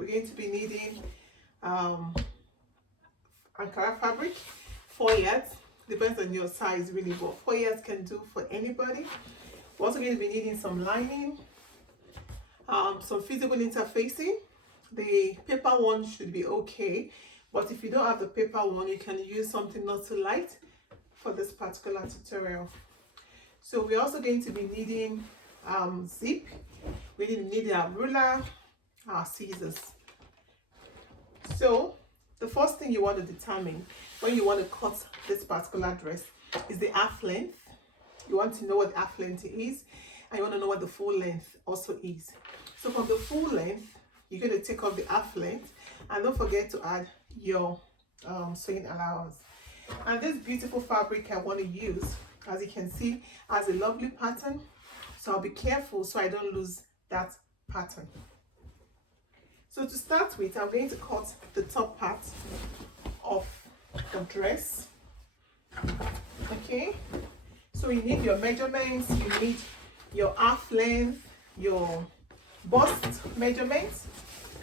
we're going to be needing Ankara fabric, 4 yards. Depends on your size really, but 4 yards can do for anybody. We're also going to be needing some lining, some fusible interfacing. The paper one should be okay, but if you don't have the paper one, you can use something not too light for this particular tutorial. So we're also going to be needing zip. We need our ruler, our scissors. So the first thing you want to determine when you want to cut this particular dress is the half length. You want to know what the half length is, and you want to know what the full length also is. So from the full length, you're going to take off the half length, and don't forget to add your sewing allowance. And this beautiful fabric I want to use, as you can see, has a lovely pattern, so I'll be careful so I don't lose that pattern. So to start with, I'm going to cut the top part of the dress. Okay, so you need your measurements, you need your half length, your bust measurements,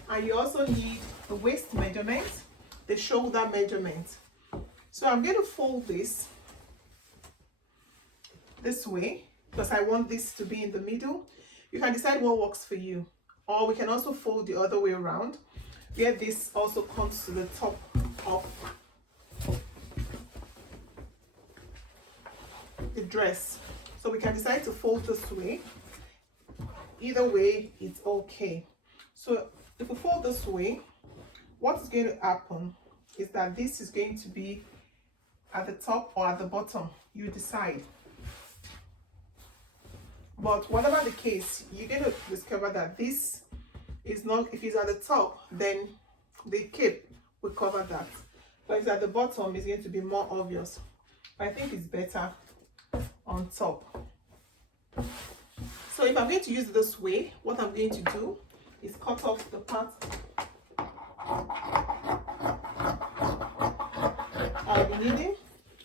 and you also need the waist measurement, the shoulder measurement. So I'm going to fold this way because I want this to be in the middle. You can decide what works for you, or we can also fold the other way around, where this also comes to the top of the dress. So we can decide to fold this way. Either way, it's okay. So if we fold this way, what is going to happen is that this is going to be at the top or at the bottom. You decide. But whatever the case, you're going to discover that this is not, if it's at the top, then the cape will cover that. But if it's at the bottom, it's going to be more obvious. But I think it's better on top. So if I'm going to use this way, what I'm going to do is cut off the part I'll be needing.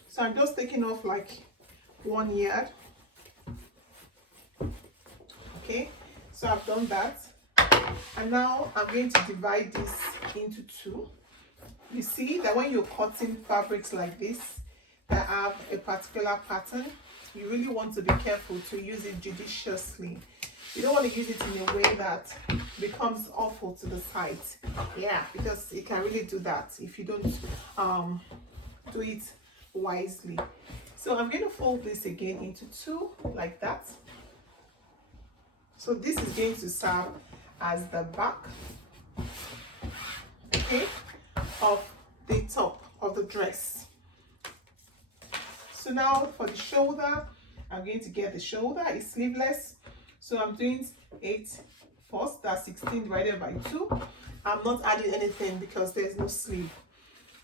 So I'm just taking off like 1 yard. Okay, so I've done that, and now I'm going to divide this into two. You see that when you're cutting fabrics like this that have a particular pattern, you really want to be careful to use it judiciously. You don't want to use it in a way that becomes awful to the sides. Yeah, because it can really do that if you don't do it wisely. So I'm going to fold this again into two like that. So this is going to serve as the back, okay, of the top of the dress. So now for the shoulder, I'm going to get the shoulder. It's sleeveless, so I'm doing 8 first. That's 16 divided by 2. I'm not adding anything because there's no sleeve.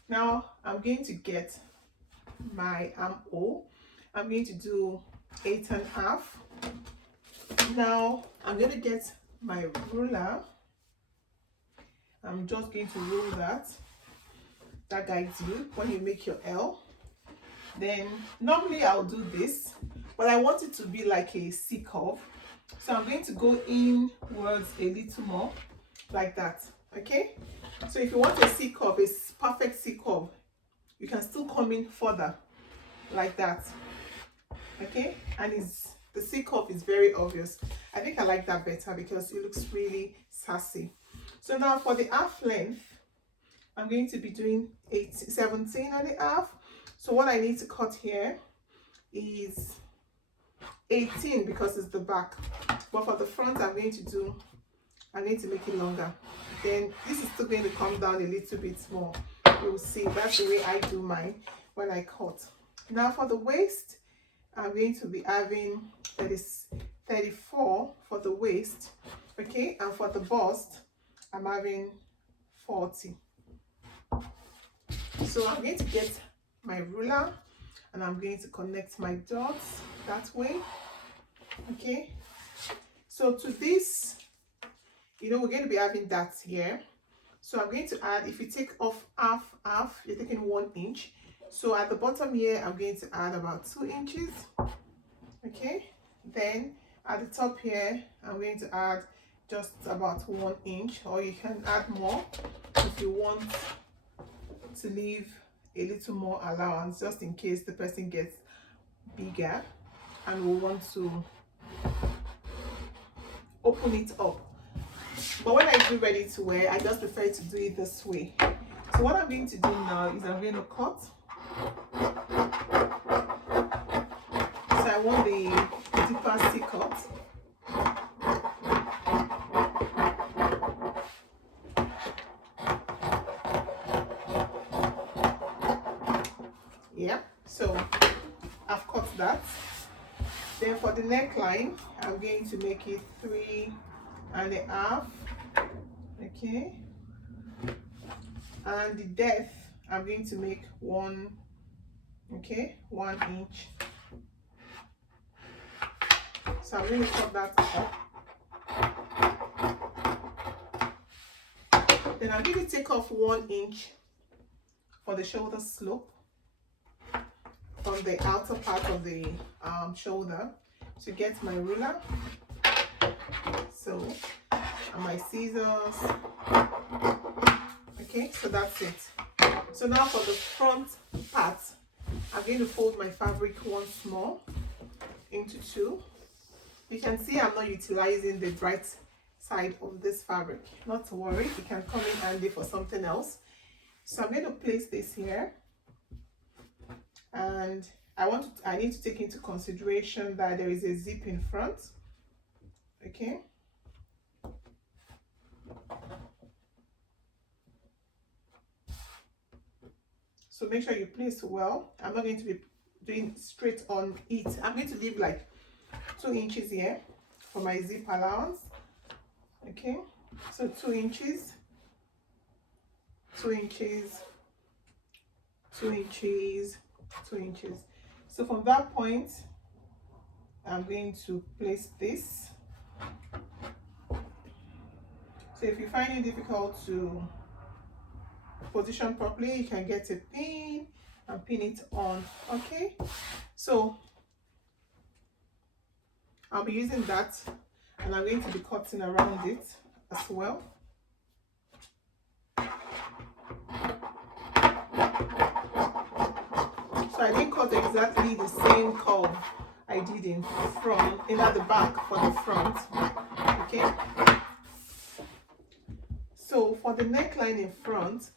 Now I'm going to get my armhole. I'm going to do 8.5. Now I'm going to get my ruler. I'm just going to rule that. That guides you when you make your L. Then normally I'll do this, but I want it to be like a C curve. So I'm going to go inwards a little more, like that. Okay? So if you want a C curve, a perfect C curve, you can still come in further, like that. Okay? And the C curve is very obvious. I think I like that better because it looks really sassy. So now for the half length, I'm going to be doing 17.5. So what I need to cut here is 18 because it's the back. But for the front, I'm going to make it longer. Then this is still going to come down a little bit more. You'll see, that's the way I do mine when I cut. Now for the waist, I'm going to be having 34 for the waist, okay, and for the bust, I'm having 40. So I'm going to get my ruler and I'm going to connect my dots that way. Okay, so to this, we're going to be having that here. So I'm going to add, if you take off half, you're taking 1 inch. So at the bottom here, I'm going to add about 2 inches. Okay, then at the top here, I'm going to add just about 1 inch, or you can add more if you want to leave a little more allowance, just in case the person gets bigger and will want to open it up. But when I do ready to wear, I just prefer to do it this way. So what I'm going to do now is I'm going to cut. So I want the deeper C cut. Yeah, so I've cut that. Then for the neckline, I'm going to make it 3.5. Okay, and the depth I'm going to make 1 inch. So I'm going to cut that up. Then I'm going to take off 1 inch for the shoulder slope from the outer part of the shoulder to get my ruler. So, and my scissors. Okay, so that's it. So now for the front part, I'm going to fold my fabric once more into 2. You can see I'm not utilizing the bright side of this fabric. Not to worry, it can come in handy for something else. So I'm going to place this here, and I need to take into consideration that there is a zip in front. Okay. So make sure you place well. I'm not going to be doing straight on it. I'm going to leave like 2 inches here for my zip allowance. Okay, so 2 inches, 2 inches, 2 inches, 2 inches. So from that point, I'm going to place this. So if you find it difficult to position properly, you can get a pin and pin it on. Okay, so I'll be using that, and I'm going to be cutting around it as well. So I didn't cut exactly the same curve I did in front, at the back for the front. Okay, so for the neckline in front,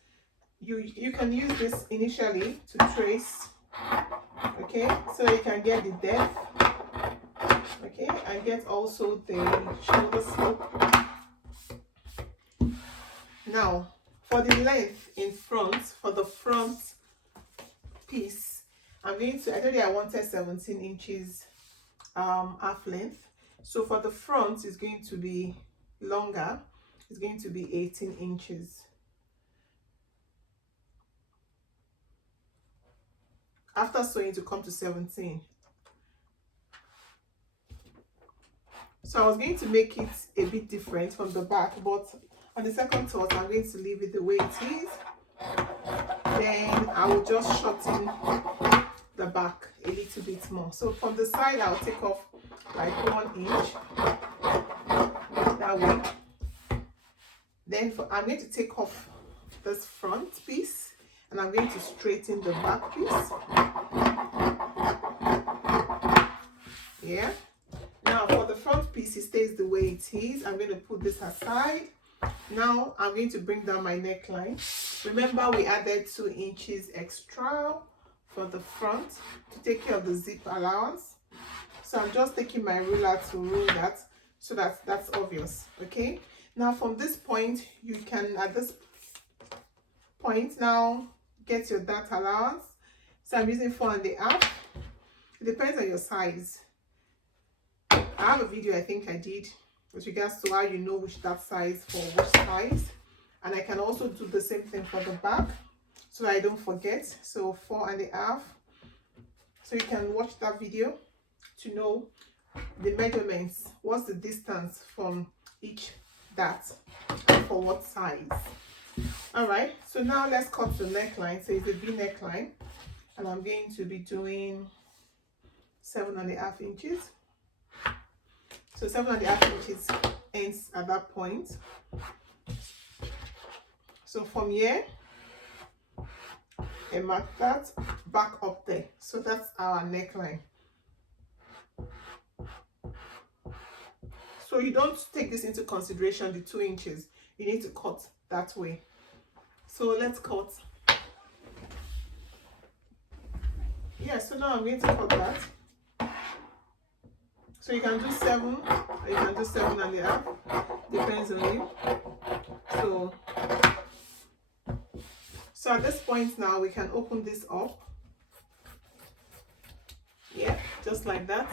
you can use this initially to trace. Okay, so you can get the depth. Okay, and get also the shoulder slope. Now for the length in front, for the front piece, I'm going to, I told you I wanted 17 inches half length. So for the front, it's going to be longer. It's going to be 18 inches. After sewing to come to 17. So I was going to make it a bit different from the back, but on the second thought, I'm going to leave it the way it is. Then I will just shorten the back a little bit more. So from the side, I'll take off like 1 inch that way. Then I'm going to take off this front piece, and I'm going to straighten the back piece. Yeah. Now for the front piece, it stays the way it is. I'm going to put this aside. Now I'm going to bring down my neckline. Remember, we added 2 inches extra for the front to take care of the zip allowance. So I'm just taking my ruler to rule that, so that that's obvious. Okay, now from this point, you can at this point now get your dart allowance. So I'm using 4.5. It depends on your size. I have a video I think I did with regards to how you know which dart size for which size, and I can also do the same thing for the back so I don't forget. So 4.5. So you can watch that video to know the measurements, what's the distance from each dart and for what size. All right, so now let's cut the neckline. So it's a V neckline, and I'm going to be doing 7.5 inches. So 7.5 inches ends at that point. So from here, I mark that back up there. So that's our neckline. So you don't take this into consideration, the 2 inches. You need to cut that way. So let's cut. Yeah, so now I'm going to cut that. So you can do 7, or you can do 7.5, depends on you. So at this point now, we can open this up. Yeah, just like that.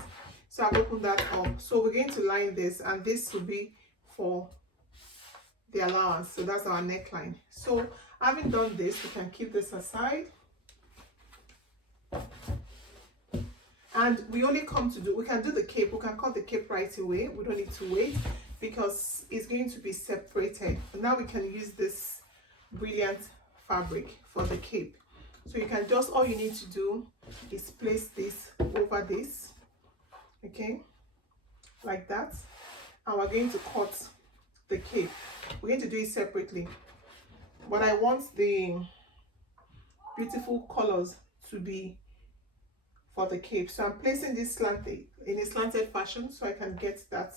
So I've opened that up. So we're going to line this, and this will be for the allowance. So that's our neckline. So having done this, we can keep this aside. And we only come to do, we can do the cape, we can cut the cape right away. We don't need to wait because it's going to be separated. But now we can use this brilliant fabric for the cape. So you can just, all you need to do is place this over this, okay, like that. And we're going to cut the cape. We're going to do it separately. But I want the beautiful colors to be for the cape. So I'm placing this slanted in a slanted fashion so I can get that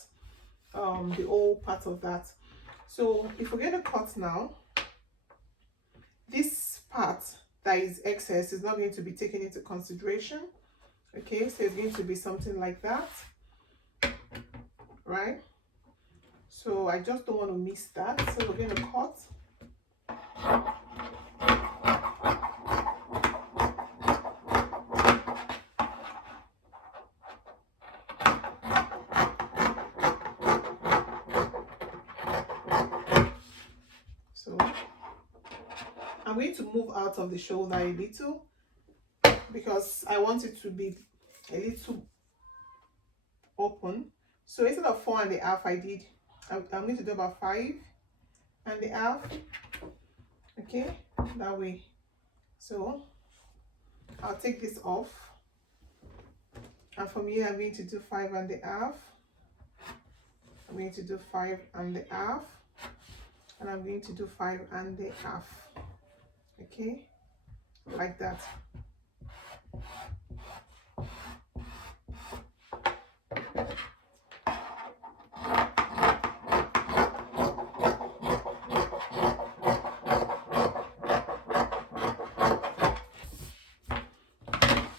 the whole part of that. So if we're going to cut now, this part that is excess is not going to be taken into consideration. Okay, so it's going to be something like that, right? So I just don't want to miss that. So we're going to cut. So I'm going to move out of the shoulder a little because I want it to be a little open. So instead of 4.5, I'm going to do about 5.5. Okay, that way. So I'll take this off, and from here I'm going to do 5.5. I'm going to do 5.5, and I'm going to do 5.5. Okay, like that.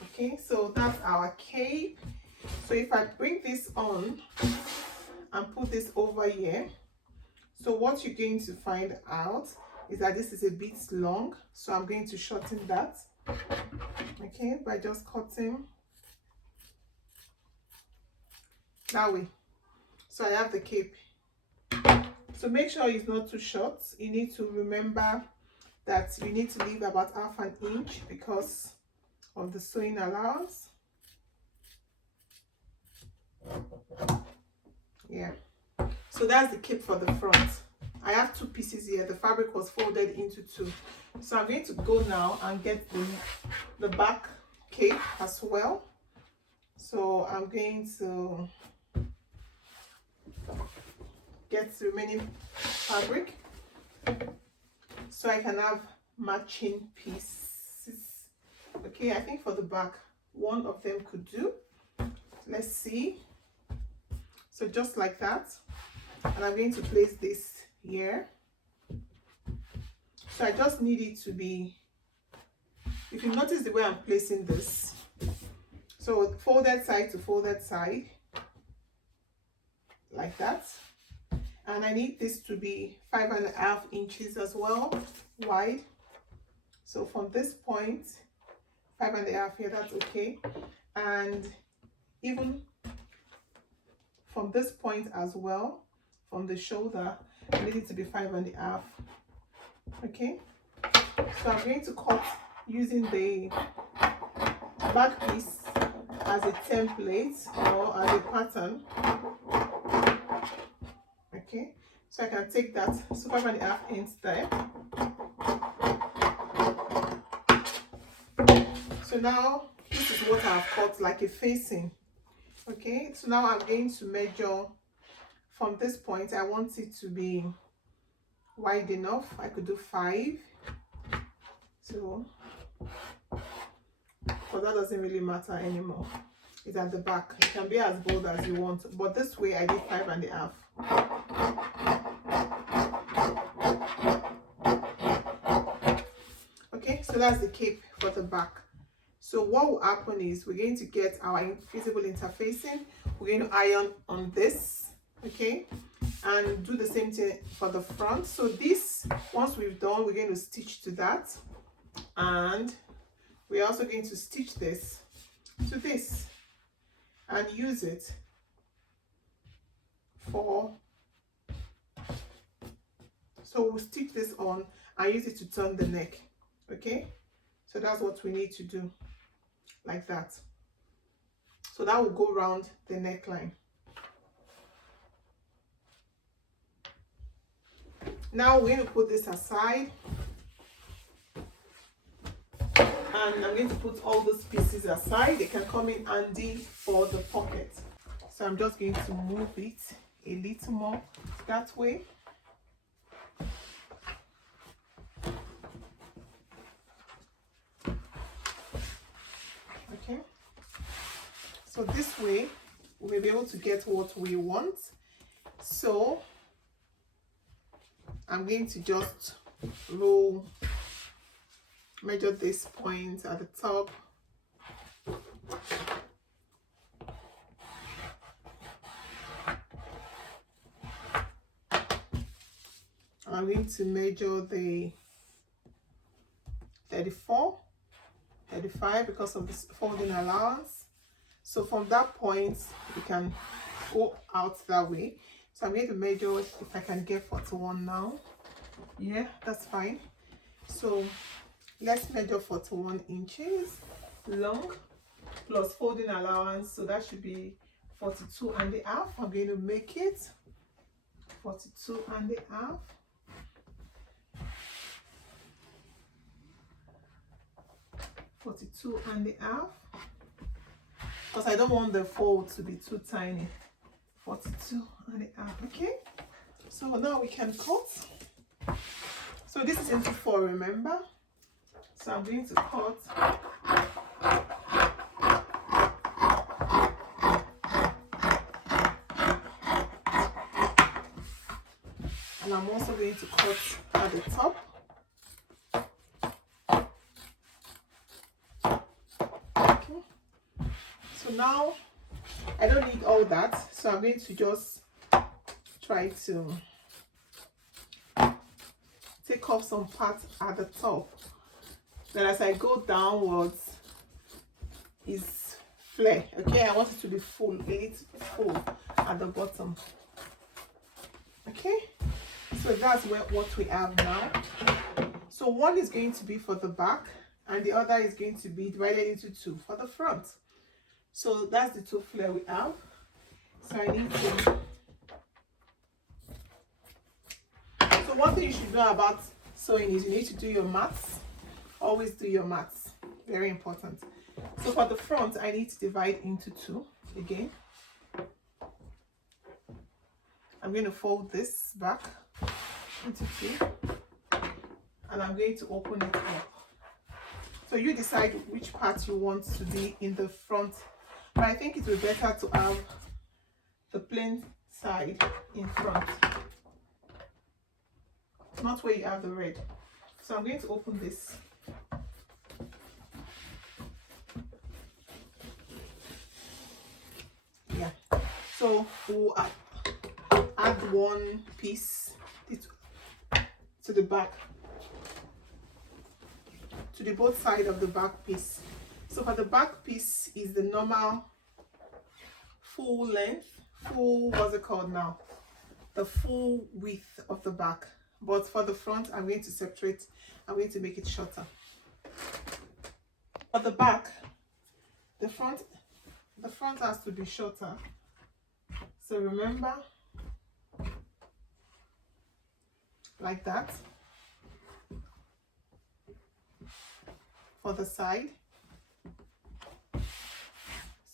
Okay, so that's our cape. So if I bring this on and put this over here, so what you're going to find out is that this is a bit long, so I'm going to shorten that, okay, by just cutting that way. So I have the cape. So make sure it's not too short. You need to remember that you need to leave about 1/2 inch because of the sewing allowance. Yeah, so that's the cape for the front. I have 2 pieces here. The fabric was folded into 2. So I'm going to go now and get the back cape as well. So I'm going to get the remaining fabric so I can have matching pieces. Okay, I think for the back, one of them could do. Let's see. So just like that. And I'm going to place this here. So I just need it to be, if you notice the way I'm placing this, so folded side to folded side, like that. And I need this to be 5.5 inches as well, wide. So from this point, 5.5 here, that's okay. And even from this point as well, from the shoulder, I need it to be 5.5. Okay, so I'm going to cut using the back piece as a template or as a pattern. Okay, so I can take that, so 5.5 ends there. So now this is what I've cut, like a facing. Okay, so now I'm going to measure from this point I want it to be wide enough. I could do 5. So but that doesn't really matter anymore. It's at the back. It can be as bold as you want, but this way I did 5.5. Okay, so that's the cape for the back. So what will happen is we're going to get our fusible interfacing. We're going to iron on this, okay, and do the same thing for the front. So this, once we've done, we're going to stitch to that, and we're also going to stitch this to this and use it for, so we'll stitch this on and use it to turn the neck. Okay, so that's what we need to do, like that. So that will go around the neckline. Now we're going to put this aside, and I'm going to put all those pieces aside. They can come in handy for the pocket. So I'm just going to move it a little more that way. Okay, so this way we'll be able to get what we want. So I'm going to just roll, measure this point at the top, I'm going to measure the 34, 35 because of this folding allowance. So from that point we can go out that way. So I'm going to measure if I can get 41 now. Yeah, that's fine. So let's measure 41 inches long plus folding allowance, so that should be 42.5. I'm going to make it 42.5. Because I don't want the fold to be too tiny. 42.5. Okay, so now we can cut. So this is into 4, remember? So I'm going to cut. And I'm also going to cut at the top. Okay. So now I don't need all that, so I'm going to just try to take off some parts at the top. Then as I go downwards, is flare. Okay, I want it to be full, a little full at the bottom. Okay, so that's what we have now. So one is going to be for the back, and the other is going to be divided into 2 for the front. So that's the 2 flare we have. So I need to. So one thing you should know about sewing is you need to do your maths. Always do your maths. Very important. So for the front, I need to divide into 2 again. I'm going to fold this back into 2, and I'm going to open it up. So you decide which part you want to be in the front, but I think it will be better to have the plain side in front, not where you have the red. So I'm going to open this. Yeah, so we'll add 1 piece to the back, to the both side of the back piece. So for the back piece is the normal full length, what's it called now, the full width of the back. But for the front, I'm going to separate, I'm going to make it shorter. For the back, the front has to be shorter. So remember, like that. For the side.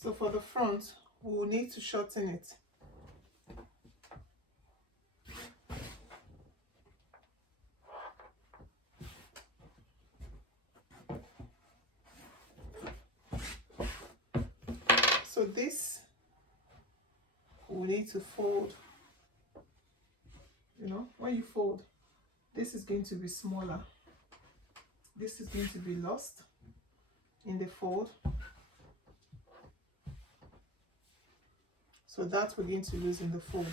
So for the front, we will need to shorten it. this, we need to fold. You know, when you fold, this is going to be smaller. This is going to be lost in the fold. So that we're going to lose in the fold.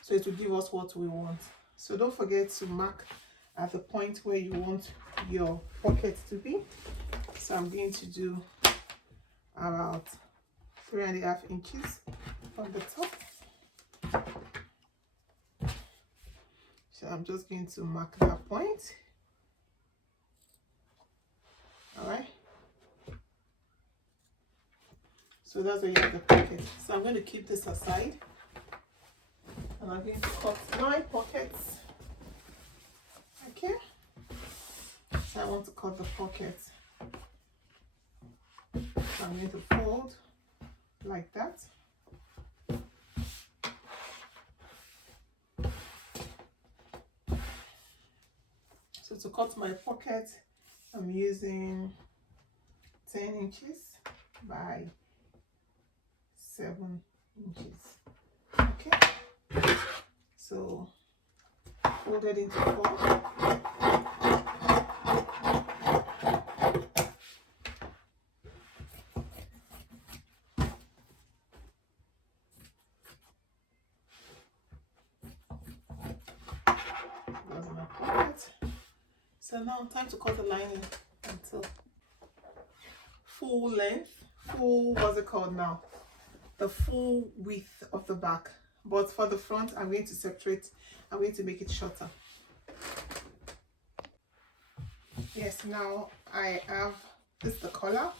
So it will give us what we want. So don't forget to mark at the point where you want your pocket to be. So I'm going to do about 3.5 inches from the top. So I'm just going to mark that point. All right. So that's where you have the pocket. So I'm going to keep this aside, and I'm going to cut my pockets. Okay. So I want to cut the pocket. So I'm going to fold like that. So to cut my pocket, I'm using 10 inches by 7 inches. Okay. So fold it into 4. So now time to cut the lining until full length, what's it called now? The full width of the back. But for the front, I'm going to separate, I'm going to make it shorter. Yes, now I have this the collar.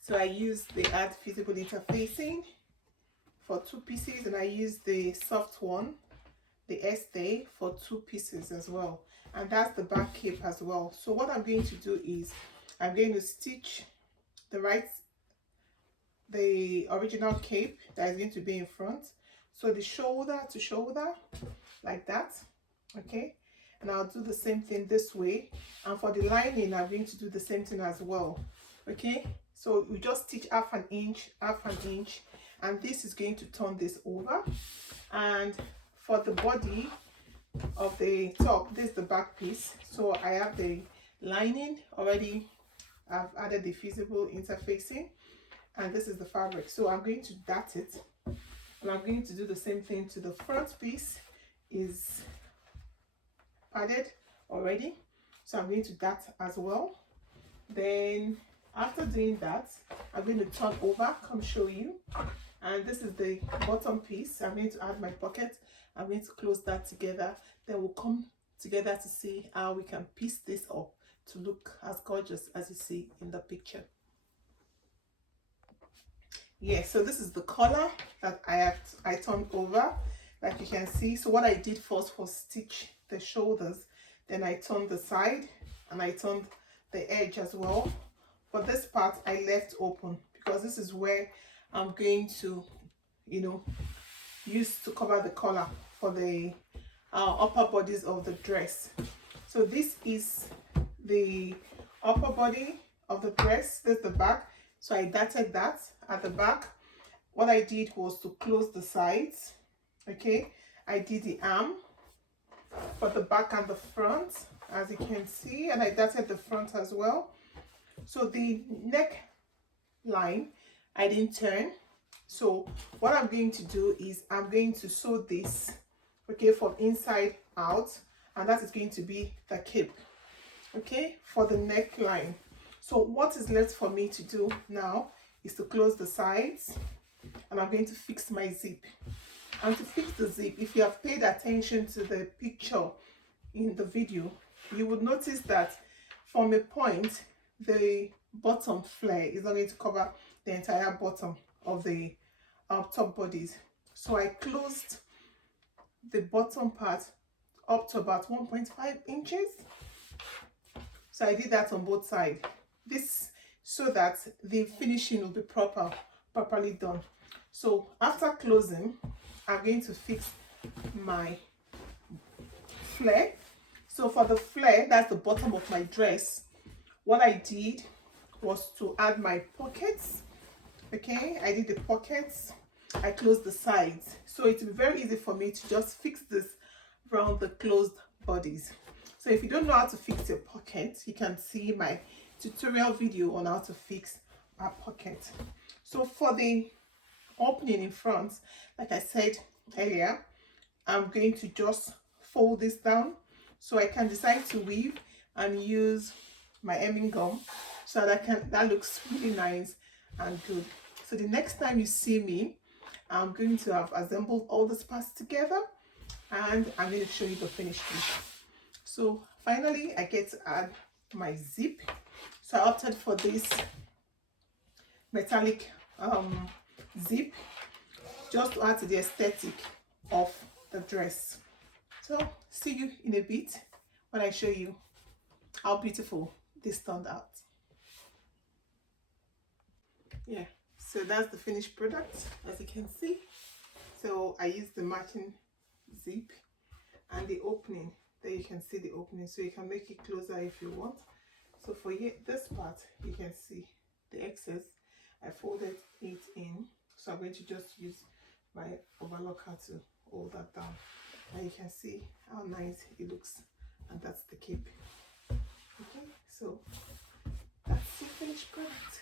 So I use the add fusible interfacing for 2 pieces, and I use the soft one, the stay, for 2 pieces as well. And that's the back cape as well. So what I'm going to do is I'm going to stitch the original cape that is going to be in front. So the shoulder to shoulder, like that. Okay. And I'll do the same thing this way. And for the lining, I'm going to do the same thing as well. Okay. So we just stitch half an inch, and this is going to turn this over. And for the body of the top, this is the back piece. So I have the lining already. I've added the fusible interfacing, and this is the fabric. So I'm going to dart it, and I'm going to do the same thing to the front piece. Is padded already, so I'm going to dart as well. Then after doing that, I'm going to turn over, come show you. And this is the bottom piece. I'm going to add my pocket. I'm going to close that together. Then we'll come together to see how we can piece this up to look as gorgeous as you see in the picture. Yeah, so this is the collar that I turned over, like you can see. So what I did first was stitch the shoulders, then I turned the side, and I turned the edge as well. For this part, I left open because this is where I'm going to, you know, use to cover the collar for the upper bodies of the dress. So this is the upper body of the dress. This is the back. So I darted that at the back. What I did was to close the sides. Okay, I did the arm for the back and the front, as you can see, and I darted the front as well. So the neck line, I didn't turn. So what I'm going to do is I'm going to sew this, okay, from inside out, and that is going to be the cape, okay, for the neckline. So what is left for me to do now is to close the sides, and I'm going to fix my zip. And to fix the zip, if you have paid attention to the picture in the video, you would notice that from a point, the bottom flare is not going to cover the entire bottom of the top bodies. So I closed the bottom part up to about 1.5 inches. So I did that on both sides. This so that the finishing will be properly done. So after closing, I'm going to fix my flare. So for the flare, that's the bottom of my dress. What I did was to add my pockets Okay, I did the pockets, I closed the sides, so it will be very easy for me to just fix this around the closed bodies. So if you don't know how to fix your pocket, you can see my tutorial video on how to fix our pocket. So for the opening in front, like I said earlier, I'm going to just fold this down so I can decide to weave and use my hemming gum so that looks really nice and good. So the next time you see me, I'm going to have assembled all these parts together and I'm going to show you the finished piece. So finally I get to add my zip. So I opted for this metallic zip just to add to the aesthetic of the dress. So see you in a bit when I show you how beautiful this turned out. Yeah, so that's the finished product, as you can see. So I used the matching zip and the opening. There you can see the opening, so you can make it closer if you want. So for this part, you can see the excess. I folded it in, so I'm going to just use my overlocker to hold that down. And you can see how nice it looks, and that's the cape. Okay, so that's the finished product.